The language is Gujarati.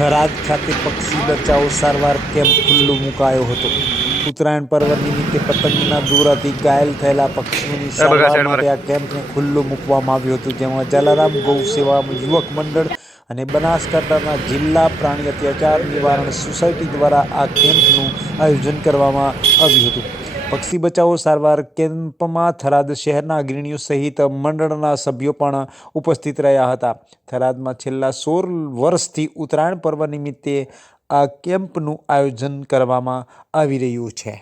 થરાદ ખાતે પક્ષી બચાવ સારવાર કેમ્પ ખુલ્લો મુકાયો હતો। ઉત્તરાયણ પર્વ નિમિત્તે પતંગના દોરાથી ઘાયલ થયેલા પક્ષીઓની સારવાર માટે આ કેમ્પને ખુલ્લો મૂકવામાં આવ્યો હતો, જેમાં જલારામ ગૌ સેવા યુવક મંડળ અને બનાસકાંઠાના જિલ્લા પ્રાણી અત્યાચાર નિવારણ સોસાયટી દ્વારા આ કેમ્પનું આયોજન કરવામાં આવ્યું હતું। પક્ષી બચાવો સારવાર કેમ્પમાં થરાદ શહેરના અગ્રણીઓ સહિત મંડળના સભ્યો પણ ઉપસ્થિત રહ્યા હતા। થરાદમાં છેલ્લા 16 વર્ષથી ઉત્તરાયણ પર્વ નિમિત્તે આ કેમ્પનું આયોજન કરવામાં આવી રહ્યું છે।